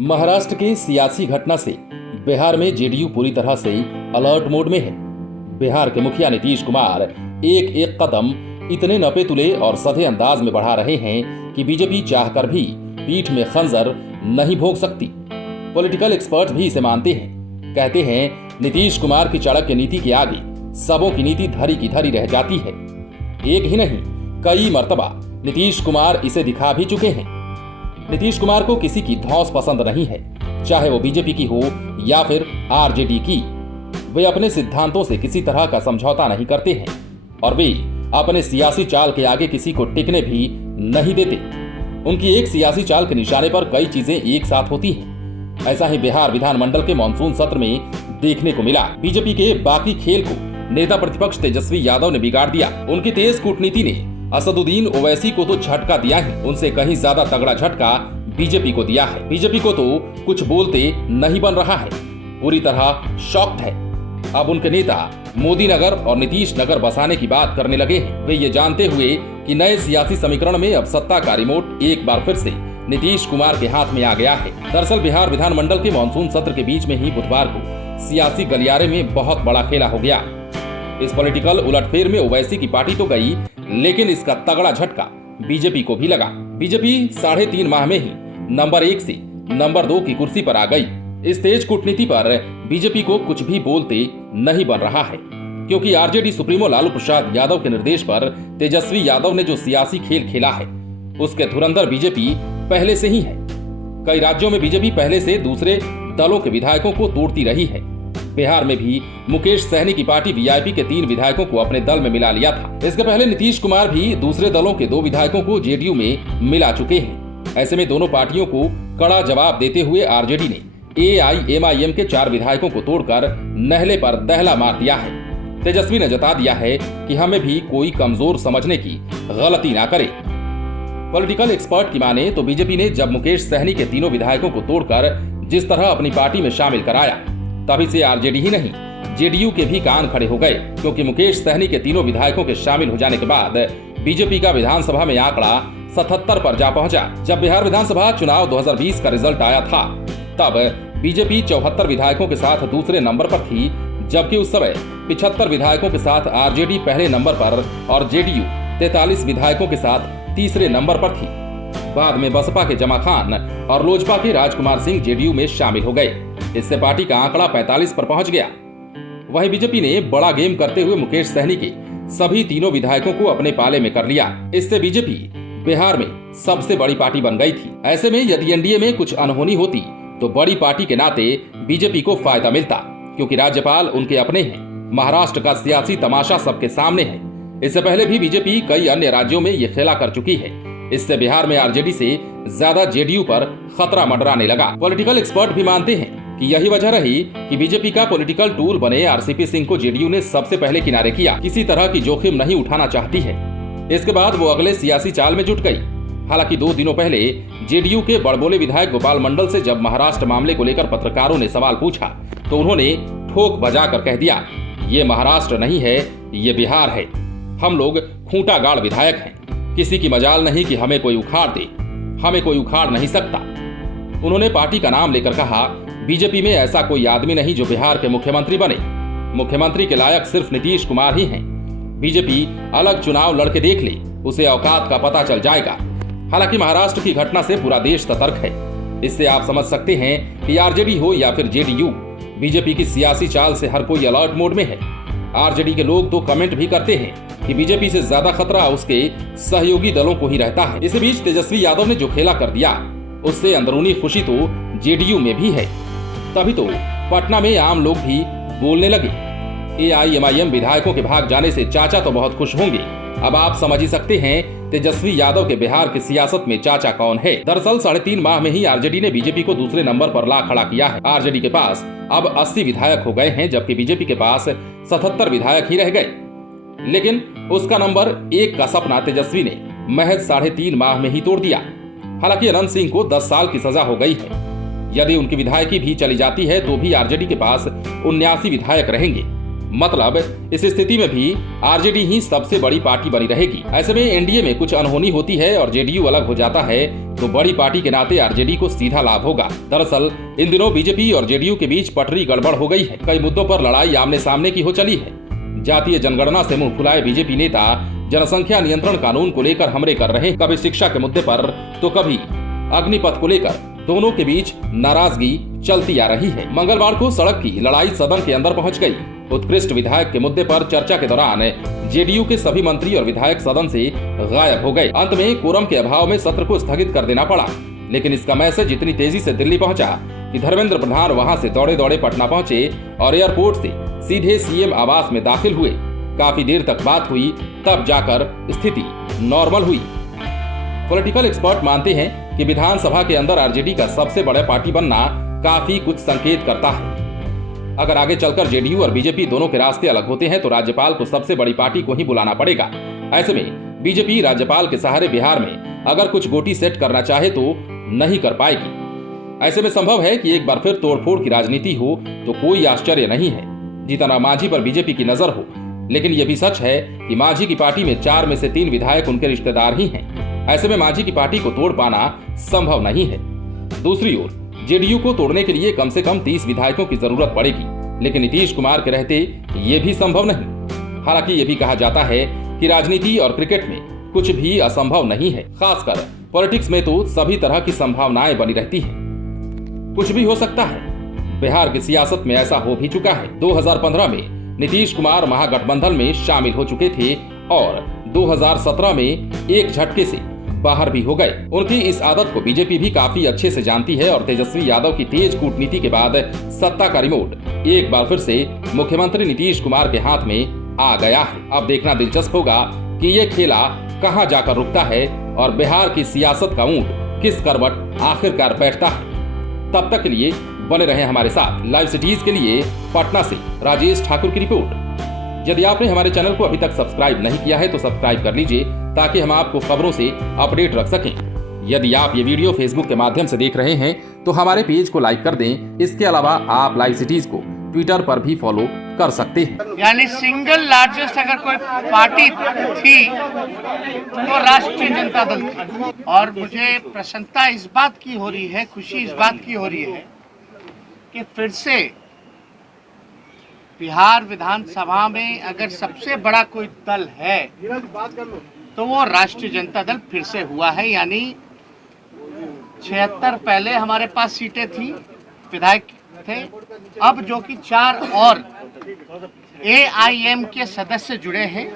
महाराष्ट्र के सियासी घटना से बिहार में जेडीयू पूरी तरह से अलर्ट मोड में है। बिहार के मुखिया नीतीश कुमार एक एक कदम इतने नपे तुले और सधे अंदाज में बढ़ा रहे हैं कि बीजेपी चाहकर भी पीठ में खंजर नहीं भोंक सकती। पॉलिटिकल एक्सपर्ट भी इसे मानते हैं। कहते हैं नीतीश कुमार की चाणक्य नीति के आगे सबों की नीति धरी की धरी रह जाती है। एक ही नहीं, कई मर्तबा नीतीश कुमार इसे दिखा भी चुके हैं। नीतीश कुमार को किसी की धौंस पसंद नहीं है, चाहे वो बीजेपी की हो या फिर आरजेडी की। वे अपने सिद्धांतों से किसी तरह का समझौता नहीं करते हैं और वे अपने सियासी चाल के आगे किसी को टिकने भी नहीं देते। उनकी एक सियासी चाल के निशाने पर कई चीजें एक साथ होती हैं। ऐसा ही बिहार विधानमंडल के मॉनसून सत्र में देखने को मिला। बीजेपी के बाकी खेल को नेता प्रतिपक्ष तेजस्वी यादव ने बिगाड़ दिया। उनकी तेज कूटनीति ने असदुद्दीन ओवैसी को तो झटका दिया ही, उनसे कहीं ज्यादा तगड़ा झटका बीजेपी को दिया है। बीजेपी को तो कुछ बोलते नहीं बन रहा है, पूरी तरह शॉक्ड है। अब उनके नेता मोदी नगर और नीतीश नगर बसाने की बात करने लगे हैं। वे ये जानते हुए कि नए सियासी समीकरण में अब सत्ता का रिमोट एक बार फिर से नीतीश कुमार के हाथ में आ गया है। दरअसल बिहार विधानमंडल के मॉनसून सत्र के बीच में ही बुधवार को सियासी गलियारे में बहुत बड़ा खेला हो गया। इस पॉलिटिकल उलटफेर में ओवैसी की पार्टी तो गई, लेकिन इसका तगड़ा झटका बीजेपी को भी लगा। बीजेपी 3.5 माह में ही नंबर 1 से नंबर 2 की कुर्सी पर आ गई। इस तेज कूटनीति पर बीजेपी को कुछ भी बोलते नहीं बन रहा है, क्योंकि आरजेडी सुप्रीमो लालू प्रसाद यादव के निर्देश पर तेजस्वी यादव ने जो सियासी खेल खेला है, उसके धुरंधर बीजेपी पहले से ही है। कई राज्यों में बीजेपी पहले से दूसरे दलों के विधायकों को तोड़ती रही है। बिहार में भी मुकेश सहनी की पार्टी वीआईपी के 3 विधायकों को अपने दल में मिला लिया था। इसके पहले नीतीश कुमार भी दूसरे दलों के 2 विधायकों को जेडीयू में मिला चुके हैं। ऐसे में दोनों पार्टियों को कड़ा जवाब देते हुए आरजेडी ने एआईएमआईएम के 4 विधायकों को तोड़कर नहले पर दहला मार दिया है। तेजस्वी ने जता दिया है कि हमें भी कोई कमजोर समझने की गलती ना करे। पॉलिटिकल एक्सपर्ट की माने तो बीजेपी ने जब मुकेश सहनी के 3 विधायकों को तोड़कर जिस तरह अपनी पार्टी में शामिल कराया, तभी से आरजेडी ही नहीं, जेडीयू के भी कान खड़े हो गए, क्योंकि मुकेश सहनी के 3 विधायकों के शामिल हो जाने के बाद बीजेपी का विधानसभा में आंकड़ा 77 पर जा पहुंचा। जब बिहार विधानसभा चुनाव 2020 का रिजल्ट आया था, तब बीजेपी 74 विधायकों के साथ दूसरे नंबर पर थी, जबकि उस समय 75 विधायकों के साथ आरजेडी पहले नंबर पर और जेडीयू 43 विधायकों के साथ तीसरे नंबर पर थी। बाद में बसपा के जमा खान और लोजपा के राजकुमार सिंह जेडीयू में शामिल हो गए। इससे पार्टी का आंकड़ा 45 पर पहुंच गया। वहीं बीजेपी ने बड़ा गेम करते हुए मुकेश सहनी के सभी 3 विधायकों को अपने पाले में कर लिया। इससे बीजेपी बिहार में सबसे बड़ी पार्टी बन गई थी। ऐसे में यदि एनडीए में कुछ अनहोनी होती तो बड़ी पार्टी के नाते बीजेपी को फायदा मिलता, क्योंकि राज्यपाल उनके अपने हैं। महाराष्ट्र का सियासी तमाशा सबके सामने है। इससे पहले भी बीजेपी कई अन्य राज्यों में ये खेला कर चुकी है। इससे बिहार में आरजेडी से ज्यादा जेडीयू पर खतरा मंडराने लगा। पॉलिटिकल एक्सपर्ट भी मानते हैं कि यही वजह रही कि बीजेपी का पॉलिटिकल टूल बने आरसीपी सिंह को जेडीयू ने सबसे पहले किनारे किया। किसी तरह की जोखिम नहीं उठाना चाहती है। इसके बाद वो अगले सियासी चाल में जुट गई। हालांकि 2 दिनों पहले जेडीयू के बड़बोले विधायक गोपाल मंडल से जब महाराष्ट्र मामले को लेकर पत्रकारों ने सवाल पूछा, तो उन्होंने ठोक बजाकर कह दिया, ये महाराष्ट्र नहीं है, ये बिहार है। हम लोग खूंटा गाड़ विधायक हैं, किसी की मजाल नहीं कि हमें कोई उखाड़ दे, हमें कोई उखाड़ नहीं सकता। उन्होंने पार्टी का नाम लेकर कहा, बीजेपी में ऐसा कोई आदमी नहीं जो बिहार के मुख्यमंत्री बने। मुख्यमंत्री के लायक सिर्फ नीतीश कुमार ही हैं। बीजेपी अलग चुनाव लड़के देख ले, उसे औकात का पता चल जाएगा। हालांकि महाराष्ट्र की घटना से पूरा देश सतर्क है। इससे आप समझ सकते हैं कि आरजेडी हो या फिर जेडीयू, बीजेपी की सियासी चाल से हर कोई अलर्ट मोड में है। आरजेडी के लोग तो कमेंट भी करते हैं कि बीजेपी से ज्यादा खतरा उसके सहयोगी दलों को ही रहता है। इसी बीच तेजस्वी यादव ने जो खेला कर दिया, उससे अंदरूनी खुशी तो जेडीयू में भी है। तभी तो पटना में आम लोग भी बोलने लगे। एआईएमआईएम विधायकों के भाग जाने से चाचा तो बहुत खुश होंगे। अब आप समझ ही सकते हैं तेजस्वी यादव के बिहार की सियासत में चाचा कौन है। दरअसल 3.5 माह में ही आरजेडी ने बीजेपी को दूसरे नंबर पर ला खड़ा किया है। आरजेडी के पास अब 80 विधायक हो गए हैं, जबकि बीजेपी के पास 77 विधायक ही रह गए। लेकिन उसका नंबर 1 का सपना तेजस्वी ने महज 3.5 माह में ही तोड़ दिया। हालांकि अनंत सिंह को 10 साल की सजा हो गई है। यदि उनकी विधायकी भी चली जाती है तो भी आरजेडी के पास 79 विधायक रहेंगे। मतलब इस स्थिति में भी आरजेडी ही सबसे बड़ी पार्टी बनी रहेगी। ऐसे में एनडीए में कुछ अनहोनी होती है और जेडीयू अलग हो जाता है तो बड़ी पार्टी के नाते आरजेडी को सीधा लाभ होगा। दरअसल इन दिनों बीजेपी और जेडीयू के बीच पटरी गड़बड़ हो गई है। कई मुद्दों पर लड़ाई आमने सामने की हो चली है। जातीय जनगणना से मुंह फुलाए बीजेपी नेता जनसंख्या नियंत्रण कानून को लेकर हमले कर रहे हैं। कभी शिक्षा के मुद्दे पर तो कभी अग्निपथ को लेकर दोनों के बीच नाराजगी चलती आ रही है। मंगलवार को सड़क की लड़ाई सदन के अंदर पहुंच गई। उत्कृष्ट विधायक के मुद्दे पर चर्चा के दौरान जेडीयू के सभी मंत्री और विधायक सदन से गायब हो गए। अंत में कोरम के अभाव में सत्र को स्थगित कर देना पड़ा। लेकिन इसका मैसेज इतनी तेजी से दिल्ली पहुंचा कि धर्मेंद्र प्रधान वहां से दौड़े दौड़े पटना पहुंचे और एयरपोर्ट से सीधे सीएम आवास में दाखिल हुए। काफी देर तक बात हुई, तब जाकर स्थिति नॉर्मल हुई। पॉलिटिकल एक्सपर्ट मानते हैं कि विधानसभा के अंदर आरजेडी का सबसे बड़ा पार्टी बनना काफी कुछ संकेत करता है। अगर आगे चलकर जेडीयू और बीजेपी दोनों के रास्ते अलग होते हैं तो राज्यपाल को सबसे बड़ी पार्टी को ही बुलाना पड़ेगा। ऐसे में बीजेपी राज्यपाल के सहारे बिहार में अगर कुछ गोटी सेट करना चाहे तो नहीं कर पाएगी। ऐसे में संभव है कि एक बार फिर तोड़फोड़ की राजनीति हो तो कोई आश्चर्य नहीं है। जीतन राम मांझी पर बीजेपी की नजर हो, लेकिन यह भी सच है कि मांझी की पार्टी में 4 में से 3 विधायक उनके रिश्तेदार ही हैं। ऐसे में मांझी की पार्टी को तोड़ पाना संभव नहीं है। दूसरी ओर जेडीयू को तोड़ने के लिए कम से कम 30 विधायकों की जरूरत पड़ेगी, लेकिन नीतीश कुमार के रहते ये भी संभव नहीं। हालांकि ये भी कहा जाता है कि राजनीति और क्रिकेट में कुछ भी असंभव नहीं है। खासकर पॉलिटिक्स में तो सभी तरह की संभावनाएं बनी रहती हैं। कुछ भी हो सकता है। बिहार की सियासत में ऐसा हो भी चुका है। 2015 में नीतीश कुमार महागठबंधन में शामिल हो चुके थे और 2017 में एक झटके से बाहर भी हो गए। उनकी इस आदत को बीजेपी भी काफी अच्छे से जानती है और तेजस्वी यादव की तेज कूटनीति के बाद सत्ता का रिमोट एक बार फिर से मुख्यमंत्री नीतीश कुमार के हाथ में आ गया है। अब देखना दिलचस्प होगा कि ये खेला कहां जाकर रुकता है और बिहार की सियासत का ऊंट किस करवट आखिरकार बैठता है। तब तक के लिए बने रहें हमारे साथ। लाइव सिटीज के लिए पटना से राजेश ठाकुर की रिपोर्ट। यदि आपने हमारे चैनल को अभी तक सब्सक्राइब नहीं किया है तो सब्सक्राइब कर लीजिए ताकि हम आपको खबरों से अपडेट रख सकें। यदि आप ये वीडियो फेसबुक के माध्यम से देख रहे हैं तो हमारे पेज को लाइक कर दें। इसके अलावा आप लाइव सिटीज को ट्विटर पर भी फॉलो कर सकते हैं। यानी सिंगल लार्जेस्ट अगर कोई पार्टी थी तो राष्ट्रीय जनता दल थी। और मुझे प्रसन्नता इस बात की हो रही है, खुशी इस बात की हो रही है कि फिर से बिहार विधानसभा में अगर सबसे बड़ा कोई दल है तो वो राष्ट्रीय जनता दल फिर से हुआ है। यानी 76 पहले हमारे पास सीटें थी, विधायक थे, अब जो कि 4 और AIM के सदस्य जुड़े हैं।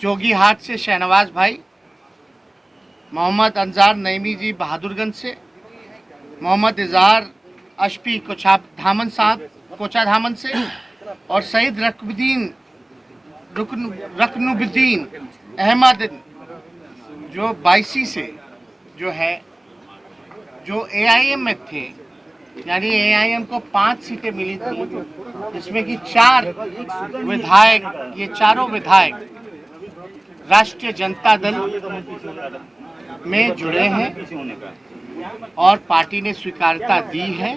जोगीहाट से शहनवाज भाई, मोहम्मद अंजार नईमी जी बहादुरगंज से, मोहम्मद इजहार अशफी कोचाधामन साहब कोचाधामन से और सईद रकनुद्दीन अहमद जो 22 से जो है जो AIM में थे। यानी AIM को 5 सीटें मिली थी जिसमें कि 4 विधायक, ये चारों विधायक राष्ट्रीय जनता दल में जुड़े हैं और पार्टी ने स्वीकार्यता दी है।